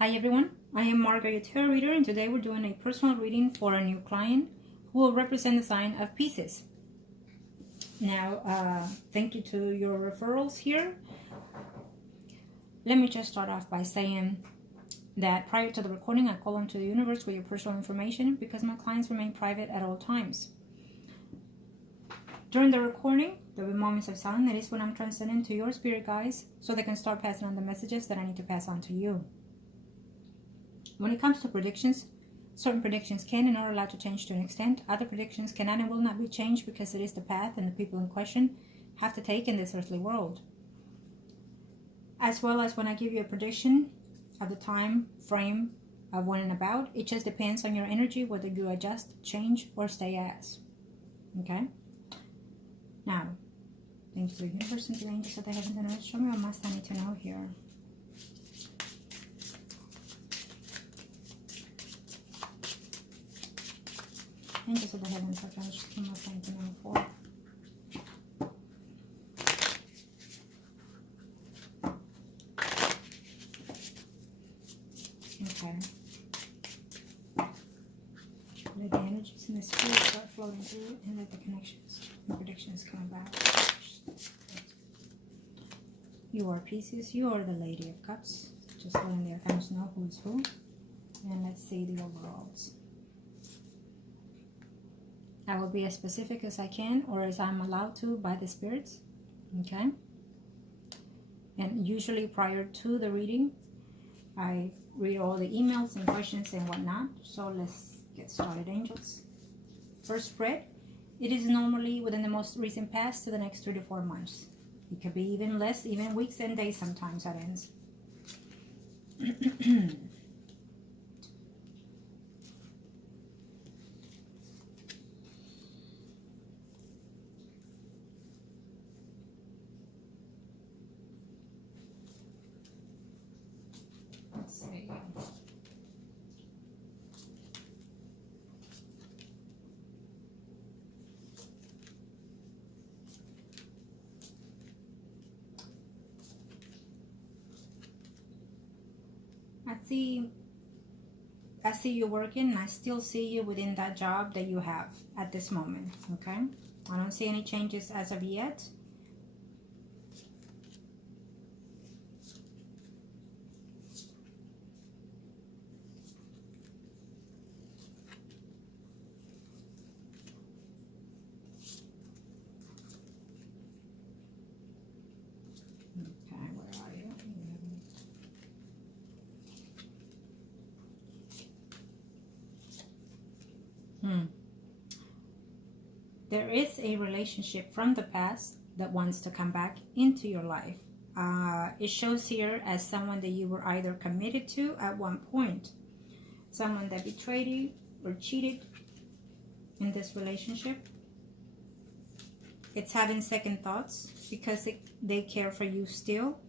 Hi everyone, I am Margourtarotreader and today we're doing a personal reading for a new client who will represent the sign of Pisces. Now, thank you to your referrals here. Let me just start off by saying that prior to the recording, I call onto the universe with your personal information because my clients remain private at all times. During the recording, there will be moments of silence. That is when I'm transcending to your spirit guides so they can start passing on the messages that I need to pass on to you. When it comes to predictions, certain predictions can and are allowed to change to an extent. Other predictions cannot and will not be changed because it is the path and the people in question have to take in this earthly world. As well as when I give you a prediction of the time frame of when and about, it just depends on your energy whether you adjust, change, or stay as. Okay? Now, thank you to the universe and to the angels of the heavens and earth. Show me what must I need to know here. Angels of the heavens, what must I need to know for? Okay. Let the energies in the spirit start floating through and let the connections and predictions come about. You are Pisces. You are the Lady of Cups. Just letting the arcanas know who is who. And let's see the overalls. I will be as specific as I can or as I'm allowed to by the spirits. Okay? And usually prior to the reading, I read all the emails and questions and whatnot. So let's get started, angels. First spread. It is normally within the most recent past to the next 3 to 4 months. It could be even less, even weeks and days sometimes that ends. Let's see. I see you working and I still see you within that job that you have at this moment, okay? I don't see any changes as of yet. Okay, where are you? There is a relationship from the past that wants to come back into your life. It shows here as someone that you were either committed to at one point, someone that betrayed you or cheated in this relationship. It's having second thoughts because they care for you still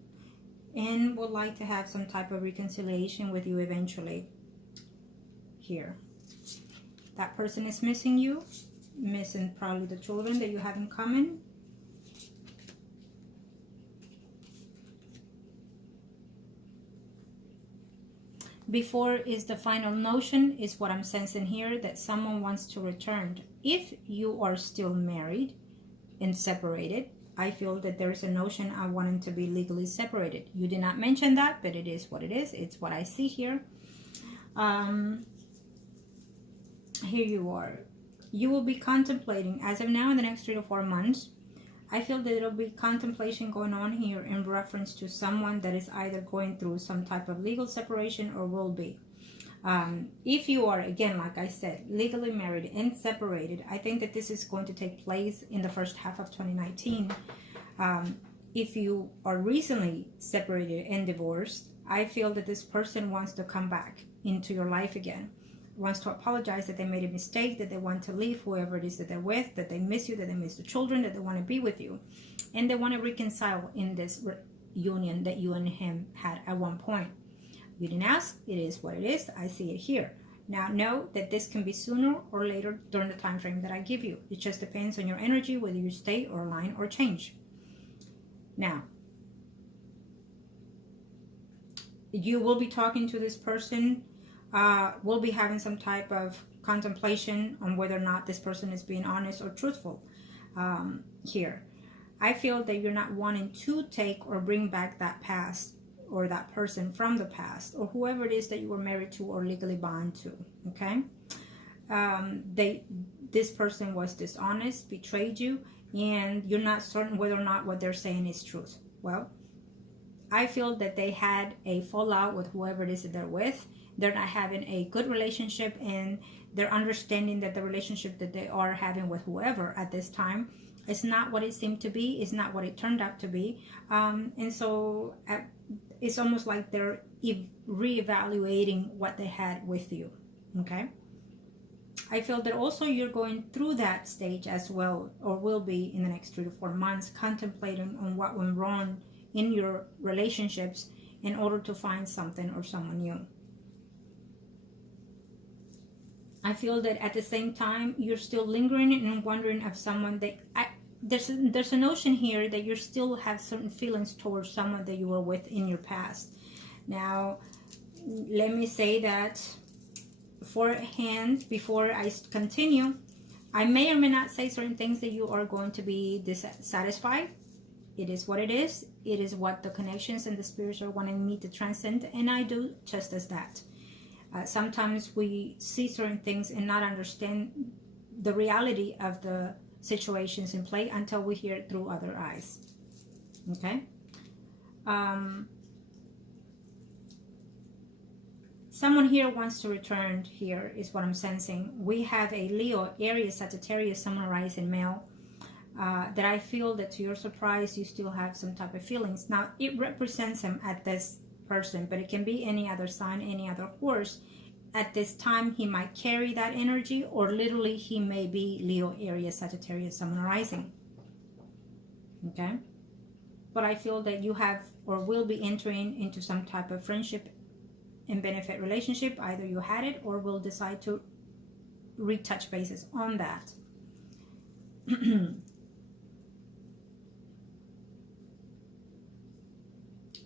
and would like to have some type of reconciliation with you eventually. Here, that person is missing you, missing probably the children that you have in common. Before is the final notion is what I'm sensing here, that someone wants to return. If you are still married and separated, I feel that there's a notion of wanting to be legally separated. You did not mention that, but it is what it is. It's what I see here. Here you are. You will be contemplating, as of now in the next 3 to 4 months, I feel that there will be contemplation going on here in reference to someone that is either going through some type of legal separation or will be. If you are, again, like I said, legally married and separated, I think that this is going to take place in the first half of 2019. If you are recently separated and divorced, I feel that this person wants to come back into your life again. Wants to apologize that they made a mistake, that they want to leave whoever it is that they're with, that they miss you, that they miss the children, that they want to be with you. And they want to reconcile in this union that you and him had at one point. You didn't ask, it is what it is. I see it here. Now know that this can be sooner or later during the time frame that I give you. It just depends on your energy, whether you stay or align or change. Now, You will be talking to this person, will be having some type of contemplation on whether or not this person is being honest or truthful here. I feel that you're not wanting to take or bring back that past or that person from the past, or whoever it is that you were married to or legally bound to, okay? This person was dishonest, betrayed you, and you're not certain whether or not what they're saying is truth. Well, I feel that they had a fallout with whoever it is that they're with. They're not having a good relationship, and they're understanding that the relationship that they are having with whoever at this time is not what it seemed to be, is not what it turned out to be. And so it's almost like they're reevaluating what they had with you, okay? I feel that also you're going through that stage as well, or will be in the next 3 to 4 months, contemplating on what went wrong in your relationships in order to find something or someone new. I feel that at the same time, you're still lingering and wondering of someone that... There's a notion here that you still have certain feelings towards someone that you were with in your past. Now, let me say that beforehand, before I continue, I may or may not say certain things that you are going to be dissatisfied. It is what it is. It is what the connections and the spirits are wanting me to transcend, and I do just as that. Sometimes we see certain things and not understand the reality of the situations in play until we hear it through other eyes. Okay? Someone here wants to return here is what I'm sensing. We have a Leo, Aries, Sagittarius, Sun, rising male. That I feel that to your surprise, you still have some type of feelings. Now, it represents him at this person, but it can be any other sign, any other horse. At this time, he might carry that energy, or literally he may be Leo, Aries, Sagittarius, Sun, rising. Okay? But I feel that you have or will be entering into some type of friendship and benefit relationship. Either you had it or will decide to retouch bases on that.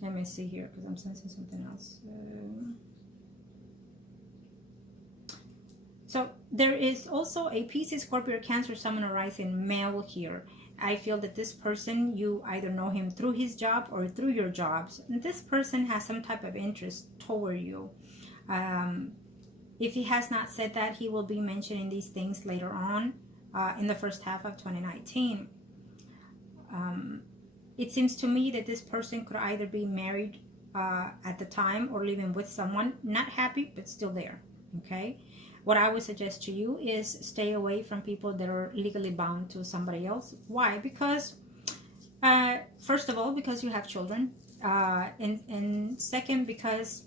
Let me see here, because I'm sensing something else. So there is also a Pisces, Scorpio, Cancer, Sun, rising male here. I feel that this person, you either know him through his job or through your jobs. And this person has some type of interest toward you. If he has not said that, he will be mentioning these things later on in the first half of 2019. It seems to me that this person could either be married at the time or living with someone, not happy, but still there, okay? What I would suggest to you is stay away from people that are legally bound to somebody else. Why? Because, first of all, because you have children. And second, because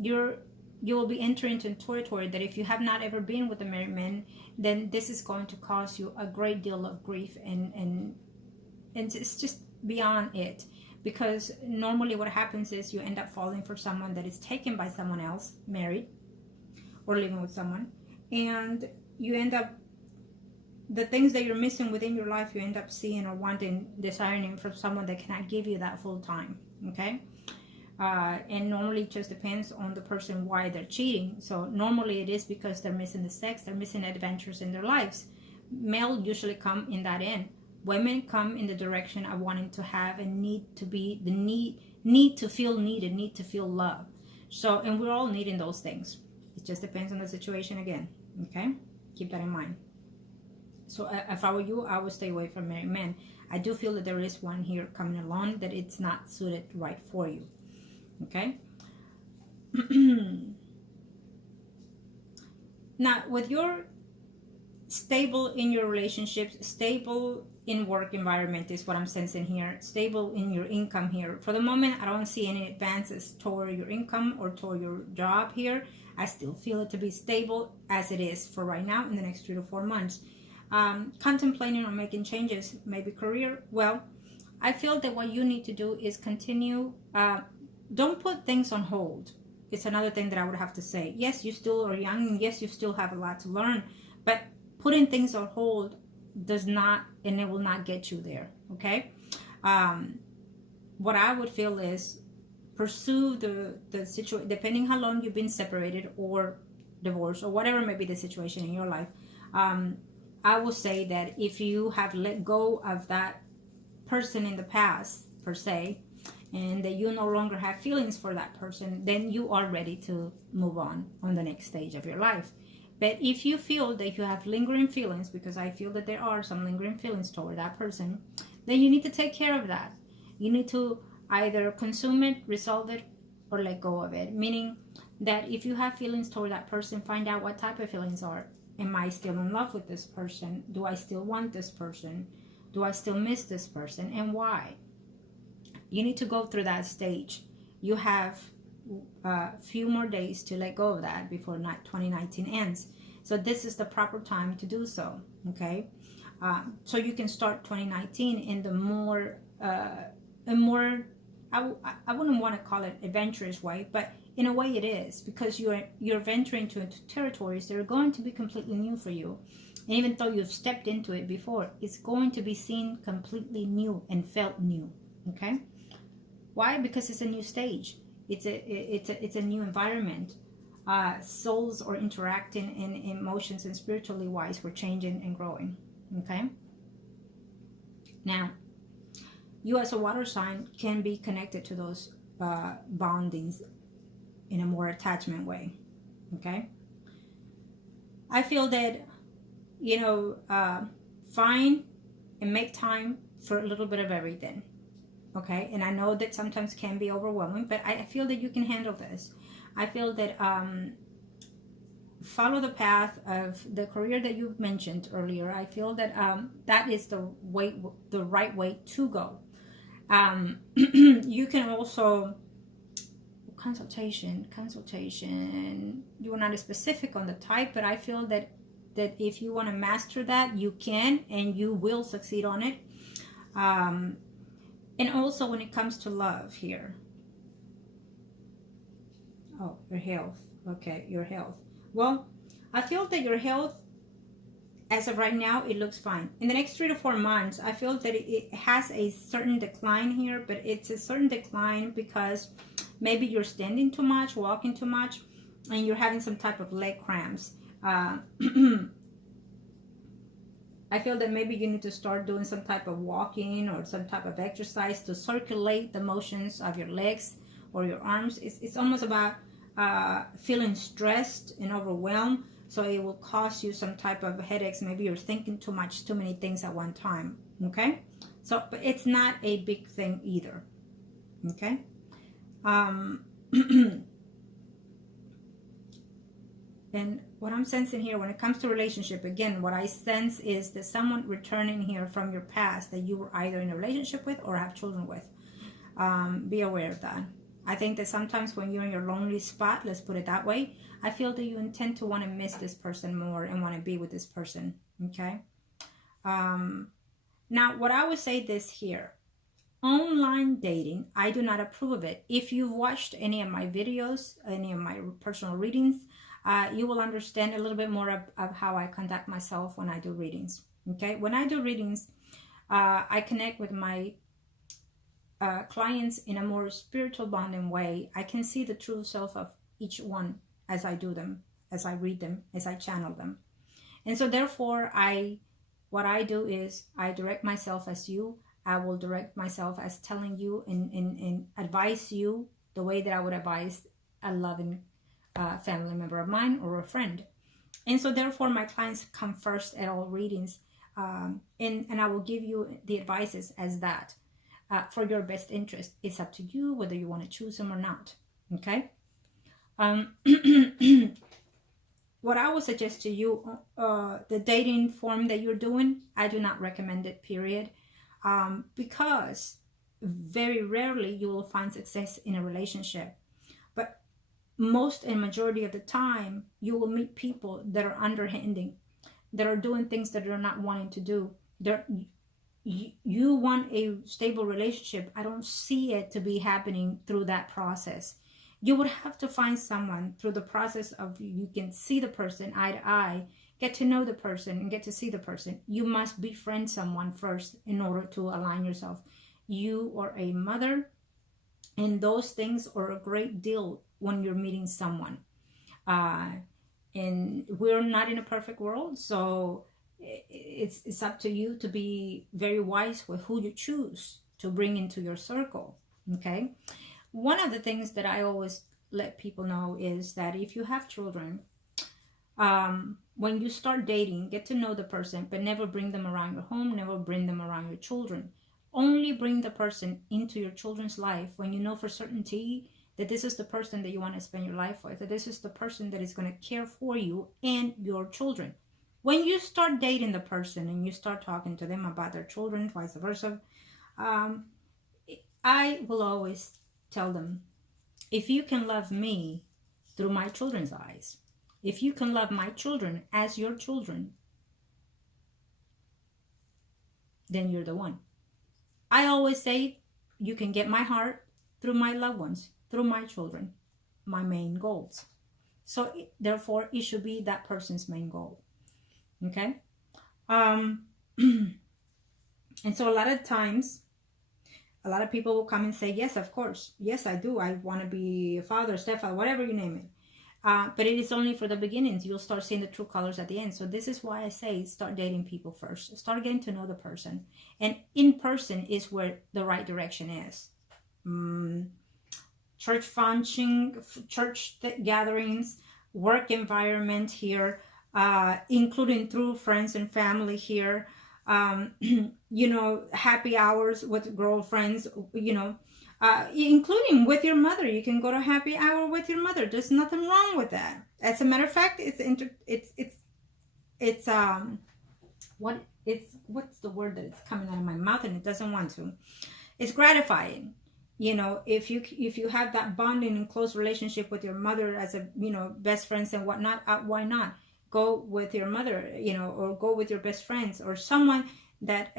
you will be entering into territory that if you have not ever been with a married man, then this is going to cause you a great deal of grief. And it's just beyond it. Because normally what happens is you end up falling for someone that is taken by someone else, married, or living with someone, and you end up, the things that you're missing within your life, you end up seeing or wanting, desiring from someone that cannot give you that full time, okay? And normally it just depends on the person why they're cheating. So normally it is because they're missing the sex, they're missing adventures in their lives. Male usually come in that end. Women come in the direction of wanting to have and need to be, the need to feel needed, need to feel love. So, and we're all needing those things. It just depends on the situation again, okay? Keep that in mind. So if I were you, I would stay away from married men. I do feel that there is one here coming along that it's not suited right for you, okay? Now, with your stable in your relationships, stable in work environment is what I'm sensing here, stable in your income here. For the moment, I don't see any advances toward your income or toward your job here. I still feel it to be stable as it is for right now in the next 3 to 4 months. Contemplating on making changes, maybe career. Well, I feel that what you need to do is continue. Don't put things on hold. It's another thing that I would have to say. Yes, you still are young, and yes, you still have a lot to learn, but putting things on hold does not, and it will not get you there, okay? What I would feel is pursue the situation, depending how long you've been separated or divorced or whatever may be the situation in your life. I will say that if you have let go of that person in the past, per se, and that you no longer have feelings for that person, then you are ready to move on the next stage of your life. But if you feel that you have lingering feelings, because I feel that there are some lingering feelings toward that person, then you need to take care of that. You need to either consume it, resolve it, or let go of it. Meaning that if you have feelings toward that person, find out what type of feelings are. Am I still in love with this person? Do I still want this person? Do I still miss this person? And why? You need to go through that stage. You have a few more days to let go of that before 2019 ends. So this is the proper time to do so, okay? So you can start 2019 in the more, I wouldn't want to call it adventurous way, but in a way it is, because you're venturing into territories that are going to be completely new for you. And even though you've stepped into it before, it's going to be seen completely new and felt new, okay? Why? Because it's a new stage. It's a new environment. Souls are interacting in emotions and spiritually wise. We're changing and growing. Okay. Now, you as a water sign can be connected to those bondings in a more attachment way. Okay. I feel that, find and make time for a little bit of everything. Okay, and I know that sometimes can be overwhelming, but I feel that you can handle this. I feel that follow the path of the career that you mentioned earlier. I feel that that is the right way to go. You can also consultation. You are not specific on the type, but I feel that if you want to master that, you can, and you will succeed on it. And also when it comes to love here. Oh, your health. Okay, your health. Well, I feel that your health, as of right now, it looks fine. In the next 3 to 4 months, I feel that it has a certain decline here, but it's a certain decline because maybe you're standing too much, walking too much, and you're having some type of leg cramps. I feel that maybe you need to start doing some type of walking or some type of exercise to circulate the motions of your legs or your arms. It's almost about feeling stressed and overwhelmed, so it will cause you some type of headaches. Maybe you're thinking too much, too many things at one time, okay? So, but it's not a big thing either, okay? And what I'm sensing here when it comes to relationship, again, what I sense is that someone returning here from your past that you were either in a relationship with or have children with. Be aware of that. I think that sometimes when you're in your lonely spot, let's put it that way, I feel that you intend to want to miss this person more and want to be with this person, okay? Now, what I would say this here, online dating, I do not approve of it. If you've watched any of my videos, any of my personal readings, you will understand a little bit more of how I conduct myself when I do readings. Okay, when I do readings, I connect with my clients in a more spiritual bonding way. I can see the true self of each one as I do them, as I read them, as I channel them. And so therefore, what I do is I direct myself as you. I will direct myself as telling you and advise you the way that I would advise a loving family member of mine or a friend. And so therefore my clients come first at all readings, and I will give you the advices as that for your best interest. It's up to you whether you want to choose them or not, okay? What I would suggest to you, the dating form that you're doing, I do not recommend it, period, because very rarely you will find success in a relationship. But most and majority of the time, you will meet people that are underhanding, that are doing things that you're not wanting to do. You want a stable relationship. I don't see it to be happening through that process. You would have to find someone through the process of, you can see the person eye to eye, get to know the person and get to see the person. You must befriend someone first in order to align yourself. You are a mother, And those things are a great deal when you're meeting someone. And we're not in a perfect world, so it's up to you to be very wise with who you choose to bring into your circle. Okay. One of the things that I always let people know is that if you have children, when you start dating, get to know the person, but never bring them around your home, never bring them around your children. Only bring the person into your children's life when you know for certainty that this is the person that you want to spend your life with, that this is the person that is going to care for you and your children. When you start dating the person and you start talking to them about their children, vice versa, I will always tell them, if you can love me through my children's eyes, if you can love my children as your children, then you're the one. I always say you can get my heart through my loved ones, through my children, my main goals. So therefore, it should be that person's main goal. Okay? And so a lot of times, a lot of people will come and say, yes, of course. Yes, I do. I want to be a father, stepfather, whatever you name it. But it is only for the beginnings. You'll start seeing the true colors at the end. So this is why I say start dating people first. Start getting to know the person. And in person is where the right direction is. Church function, church gatherings, work environment here, including through friends and family here. Happy hours with girlfriends, including with your mother. You can go to happy hour with your mother. There's nothing wrong with that. As a matter of fact, what's the word that it's coming out of my mouth and it doesn't want to. It's gratifying. If you have that bonding and close relationship with your mother as a best friends and whatnot, why not go with your mother, or go with your best friends or someone that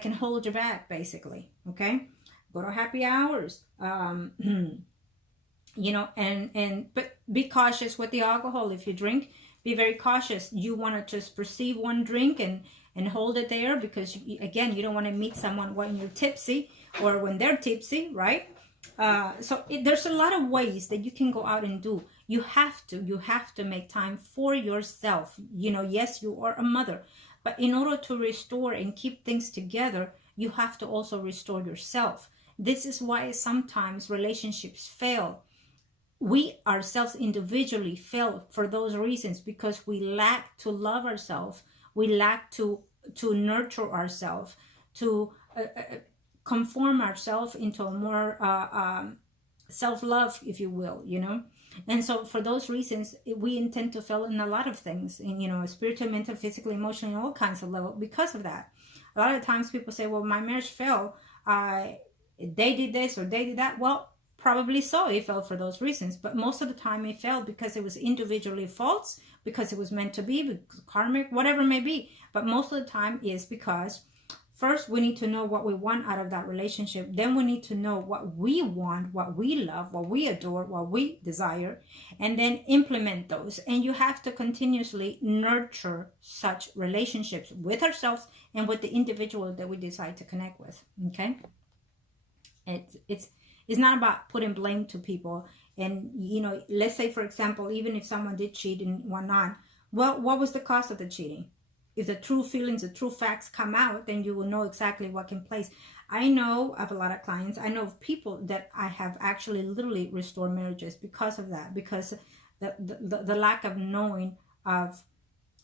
can hold your back, basically. Okay. Go to happy hours, but be cautious with the alcohol. If you drink, be very cautious. You want to just perceive one drink and hold it there, because you don't want to meet someone when you're tipsy or when they're tipsy, right? There's a lot of ways that you can go out and do. You have to make time for yourself. Yes, you are a mother, but in order to restore and keep things together, you have to also restore yourself. This is why sometimes relationships fail. We ourselves individually fail for those reasons, because we lack to love ourselves. We lack to nurture ourselves, to conform ourselves into a more self-love, if you will, And so for those reasons, we intend to fail in a lot of things, in, spiritual, mental, physical, emotional, all kinds of level because of that. A lot of times people say, well, my marriage fell. They did this or they did that. Well, probably so. It fell for those reasons. But most of the time it fell because it was individually false, because it was meant to be, because karmic, whatever it may be. But most of the time is because first we need to know what we want out of that relationship. Then we need to know what we want, what we love, what we adore, what we desire, and then implement those. And you have to continuously nurture such relationships with ourselves and with the individual that we decide to connect with. Okay? It's not about putting blame to people. And, let's say, for example, even if someone did cheat and whatnot, well, what was the cause of the cheating? If the true feelings, the true facts come out, then you will know exactly what can place. I know of a lot of clients. I know of people that I have actually literally restored marriages because of that, because the lack of knowing of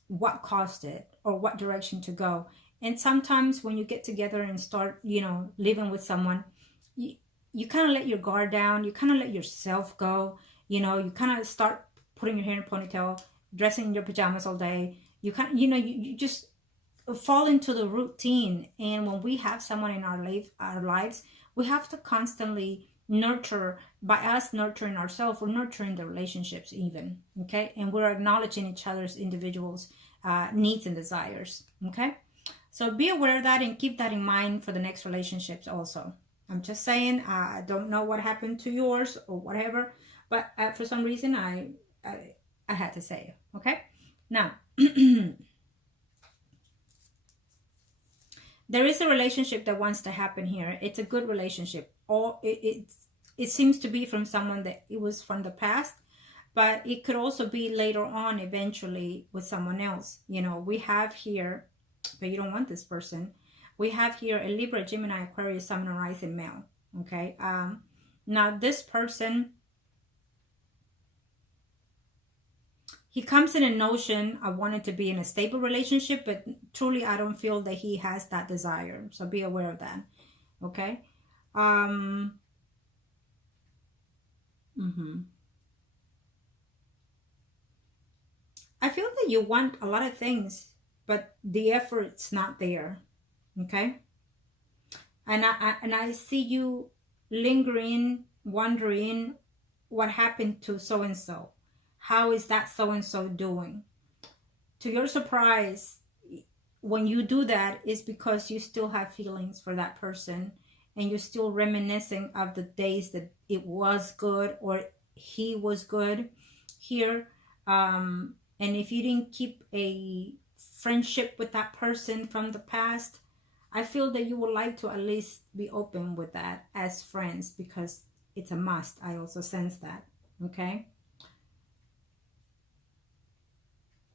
what caused it or what direction to go. And sometimes when you get together and start, living with someone, you kind of let your guard down. You kind of let yourself go. You kind of start putting your hair in a ponytail, dressing in your pajamas all day. You kind of, you just fall into the routine. And when we have someone in our lives, we have to constantly nurture. By us nurturing ourselves, we're nurturing the relationships even. Okay, and we're acknowledging each other's individuals' needs and desires. Okay, so be aware of that and keep that in mind for the next relationships also. I'm just saying, I don't know what happened to yours or whatever, but for some reason I had to say it. Okay, now there is a relationship that wants to happen here. It's a good relationship. It's it seems to be from someone that it was from the past, but it could also be later on eventually with someone else. You know, we have here, but you don't want this person. We have here a Libra, Gemini, Aquarius, Sun, and Rising male. Okay. Now this person, he comes in a notion of wanting to be in a stable relationship, but truly I don't feel that he has that desire. So be aware of that. Okay. I feel that you want a lot of things, but the effort's not there. Okay. And I see you lingering, wondering what happened to so-and-so. How is that so-and-so doing? To your surprise, when you do that, it's because you still have feelings for that person, and you're still reminiscing of the days that it was good or he was good here. And if you didn't keep a friendship with that person from the past, I feel that you would like to at least be open with that as friends, because it's a must. I also sense that. Okay.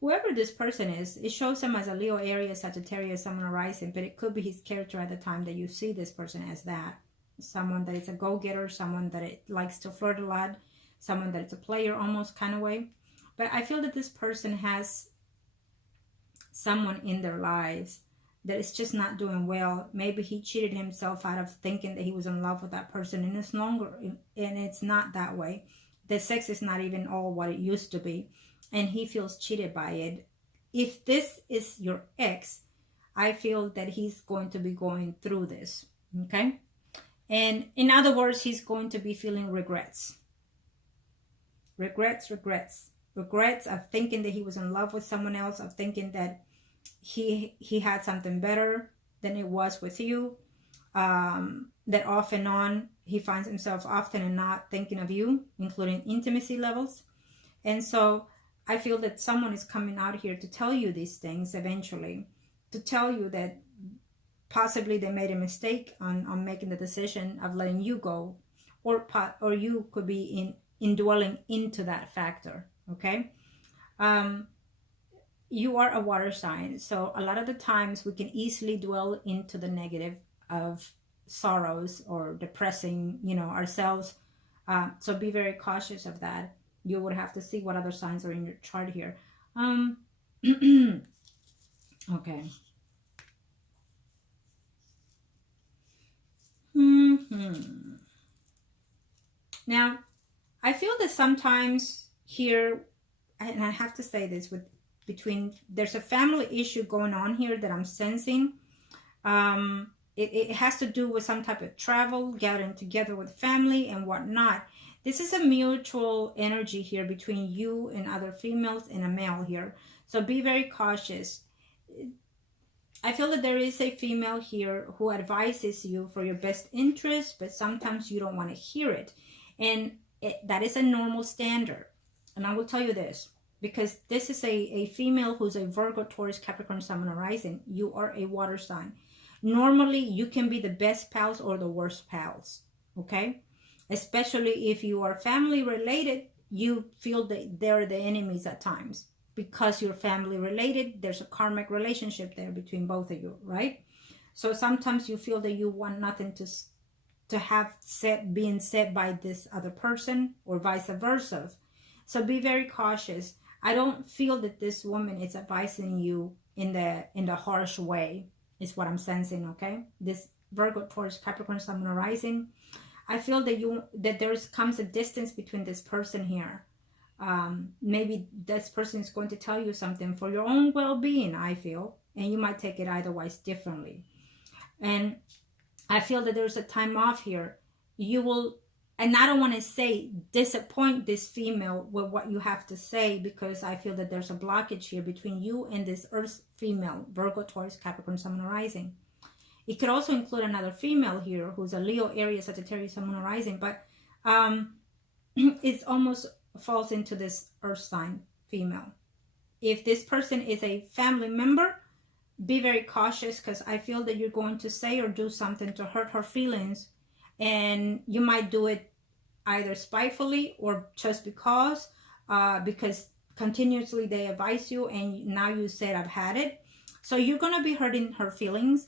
Whoever this person is, it shows him as a Leo, Aries, Sagittarius, Sun, Rising, but it could be his character at the time that you see this person as that. Someone that is a go-getter, someone that it likes to flirt a lot, someone that is a player almost kind of way. But I feel that this person has someone in their lives that is just not doing well. Maybe he cheated himself out of thinking that he was in love with that person, and it's longer, and it's not that way. The sex is not even all what it used to be, and he feels cheated by it. If this is your ex, I feel that he's going to be going through this. Okay. And in other words, he's going to be feeling regrets of thinking that he was in love with someone else, of thinking that he had something better than it was with you, that off and on he finds himself often and not thinking of you, including intimacy levels. And so I feel that someone is coming out here to tell you these things eventually, to tell you that possibly they made a mistake on making the decision of letting you go, or you could be indwelling into that factor. Okay. You are a water sign, so a lot of the times we can easily dwell into the negative of sorrows or depressing, ourselves. So be very cautious of that. You would have to see what other signs are in your chart here. Okay. Now, I feel that sometimes here, and I have to say this, there's a family issue going on here that I'm sensing. It has to do with some type of travel, gathering together with family and whatnot. This is a mutual energy here between you and other females and a male here. So be very cautious. I feel that there is a female here who advises you for your best interest, but sometimes you don't want to hear it. And that is a normal standard. And I will tell you this, because this is a female who's a Virgo, Taurus, Capricorn, Sun, and Rising. You are a water sign. Normally, you can be the best pals or the worst pals, okay? Especially if you are family related, you feel that they're the enemies at times. Because you're family related, there's a karmic relationship there between both of you, right? So sometimes you feel that you want nothing to have being said by this other person, or vice versa. So be very cautious. I don't feel that this woman is advising you in the harsh way, is what I'm sensing, okay? This Virgo, Taurus, Capricorn, Sun, and Rising. I feel that there comes a distance between this person here. Maybe this person is going to tell you something for your own well-being, I feel, and you might take it otherwise differently. And I feel that there's a time off here. You will, and I don't want to say disappoint this female with what you have to say, because I feel that there's a blockage here between you and this earth female, Virgo, Taurus, Capricorn, Sun, and Rising. It could also include another female here who's a Leo, Aries, Sagittarius, Sun, and Rising, but it's almost falls into this earth sign female. If this person is a family member, be very cautious, because I feel that you're going to say or do something to hurt her feelings, and you might do it either spitefully or just because continuously they advise you and now you said I've had it. So you're going to be hurting her feelings.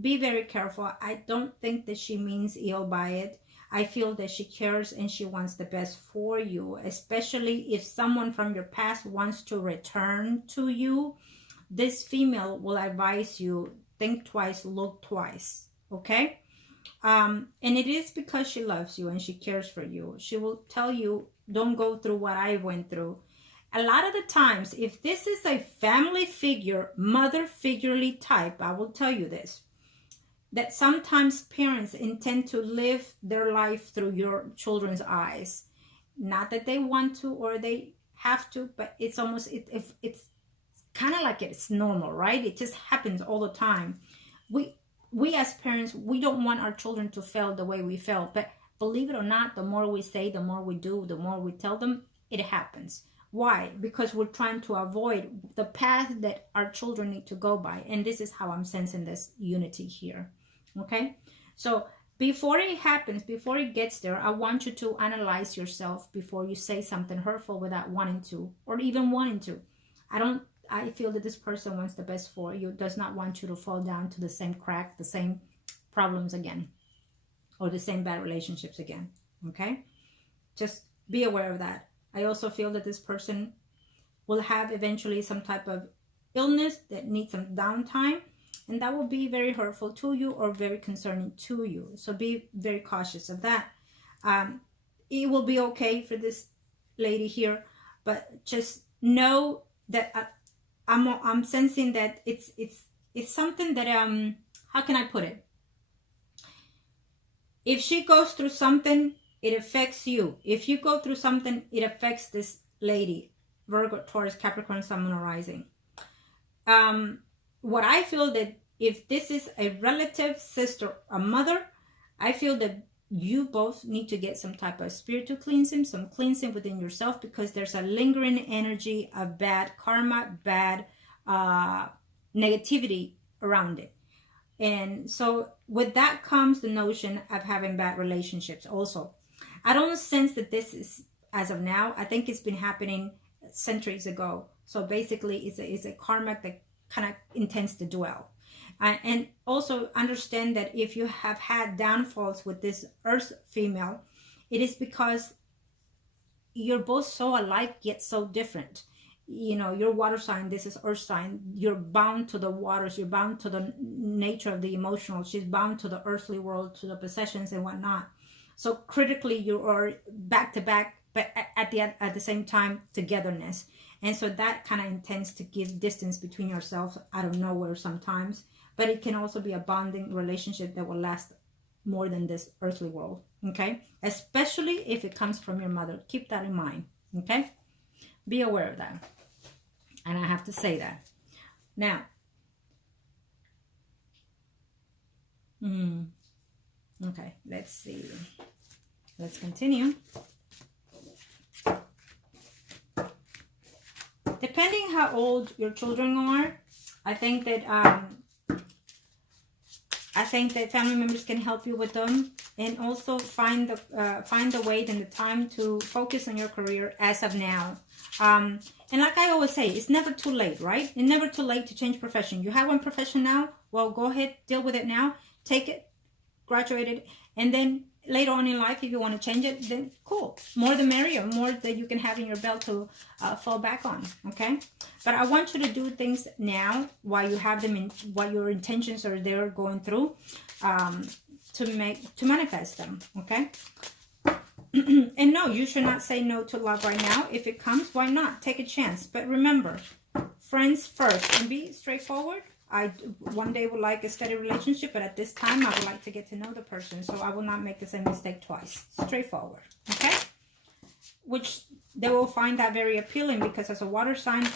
Be very careful. I don't think that she means ill by it. I feel that she cares and she wants the best for you, especially if someone from your past wants to return to you. This female will advise you, think twice, look twice, okay? And it is because she loves you and she cares for you. She will tell you, don't go through what I went through. A lot of the times, if this is a family figure, mother figurely type, I will tell you this, that sometimes parents intend to live their life through your children's eyes. Not that they want to or they have to, but it's almost, it's kind of like it's normal, right? It just happens all the time. We as parents, we don't want our children to fail the way we fail, but believe it or not, the more we say, the more we do, the more we tell them, it happens. Why? Because we're trying to avoid the path that our children need to go by. And this is how I'm sensing this unity here. Okay? So before it happens, before it gets there, I want you to analyze yourself before you say something hurtful without wanting to, or even wanting to. I feel that this person wants the best for you, does not want you to fall down to the same crack, the same problems again, or the same bad relationships again. Okay? Just be aware of that. I also feel that this person will have eventually some type of illness that needs some downtime, and that will be very hurtful to you or very concerning to you. So be very cautious of that. It will be okay for this lady here, but just know that I'm sensing that it's something that how can I put it? If she goes through something, it affects you. If you go through something, it affects this lady, Virgo, Taurus, Capricorn, Sun, Moon, Rising. What I feel that if this is a relative, sister, a mother, I feel that you both need to get some type of spiritual cleansing, some cleansing within yourself, because there's a lingering energy of bad karma, bad negativity around it. And so with that comes the notion of having bad relationships also. I don't sense that this is as of now. I think it's been happening centuries ago. So basically it's a karma that kind of intends to dwell. And also understand that if you have had downfalls with this earth female, it is because you're both so alike yet so different. You know, you're water sign, this is earth sign. You're bound to the waters, you're bound to the nature of the emotional. She's bound to the earthly world, to the possessions and whatnot. So critically, you are back to back, but at the same time, togetherness. And so that kind of intends to give distance between yourselves out of nowhere sometimes. But it can also be a bonding relationship that will last more than this earthly world. Okay? Especially if it comes from your mother. Keep that in mind. Okay? Be aware of that. And I have to say that. Now. Okay, let's see. Let's continue. Depending how old your children are, I think that family members can help you with them, and also find the weight and the time to focus on your career as of now. And like I always say, it's never too late, right? It's never too late to change profession. You have one profession now, well, go ahead, deal with it now, take it, graduate it, and then later on in life, if you want to change it, then cool. More the merrier, more that you can have in your belt to fall back on, okay? But I want you to do things now while you have them in, while your intentions are there going through, to manifest them, okay? And no, you should not say no to love right now. If it comes, why not? Take a chance. But remember, friends first, and be straightforward. I one day would like a steady relationship, but at this time I would like to get to know the person, so I will not make the same mistake twice. Straightforward, okay? Which they will find that very appealing, because as a water sign,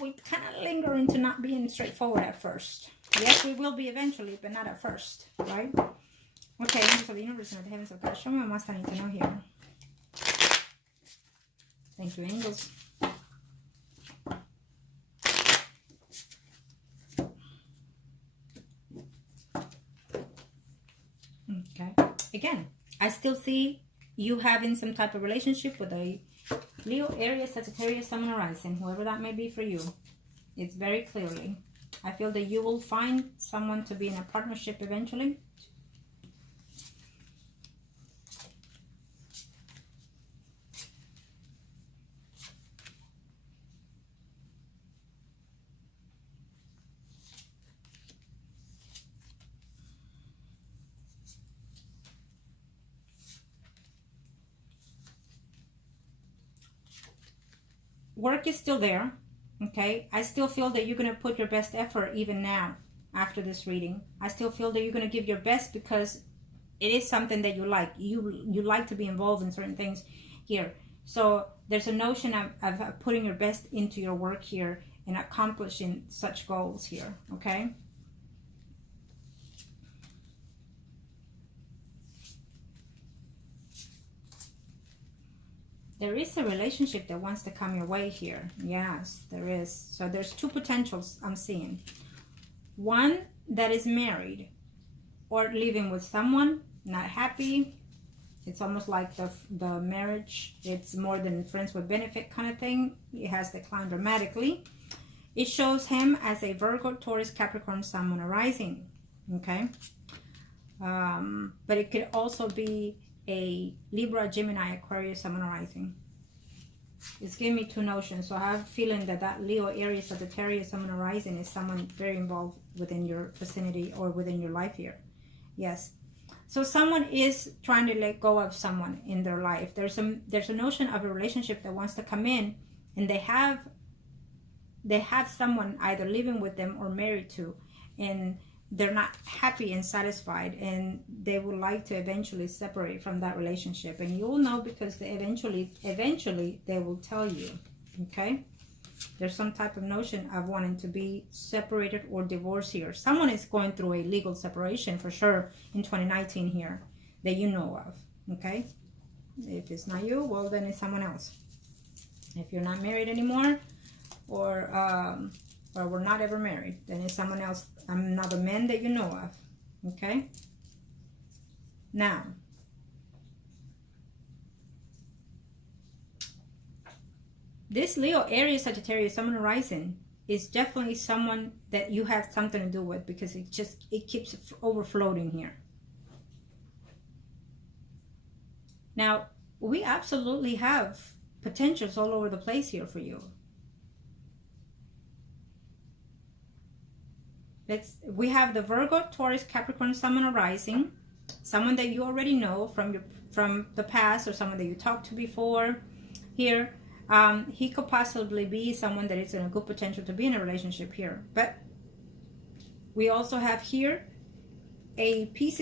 we kind of linger into not being straightforward at first. Yes, we will be eventually, but not at first, right? Okay, angels of the universe and of the heavens of God, show me what must I need to know here. Thank you, angels. Okay. Again, I still see you having some type of relationship with a Leo, Aries, Sagittarius, Sun, or Rising, whoever that may be for you. It's very clearly. I feel that you will find someone to be in a partnership eventually. Work is still there, okay? I still feel that you're going to put your best effort even now after this reading. I still feel that you're going to give your best because it is something that you like. You like to be involved in certain things here. So there's a notion of putting your best into your work here and accomplishing such goals here, okay? There is a relationship that wants to come your way here. Yes, there is. So there's two potentials I'm seeing. One that is married or living with someone, not happy. It's almost like the marriage, it's more than friends with benefit kind of thing. It has declined dramatically. It shows him as a Virgo, Taurus, Capricorn, Sun, Moon, Rising. Okay? But it could also be a Libra, Gemini, Aquarius, Sun, Moon, Rising. It's giving me two notions. So I have a feeling that Leo, Aries, Sagittarius, Sun, Moon, Rising is someone very involved within your vicinity or within your life here. Yes. So someone is trying to let go of someone in their life. There's a notion of a relationship that wants to come in, and they have someone either living with them or married to, and they're not happy and satisfied, and they would like to eventually separate from that relationship. And you'll know because they eventually they will tell you. Okay? There's some type of notion of wanting to be separated or divorced here. Someone is going through a legal separation for sure in 2019 here that you know of. Okay? If it's not you, well, then it's someone else. If you're not married anymore, or we're not ever married, then it's someone else, another man that you know of. Okay? Now, this Leo, Aries, Sagittarius, Sun, Moon, Rising is definitely someone that you have something to do with, because it keeps overflowing here. Now, we absolutely have potentials all over the place here for you. We have the Virgo, Taurus, Capricorn, Sun, Moon, Rising, someone that you already know from the past, or someone that you talked to before here. He could possibly be someone that is in a good potential to be in a relationship here. But we also have here a Pisces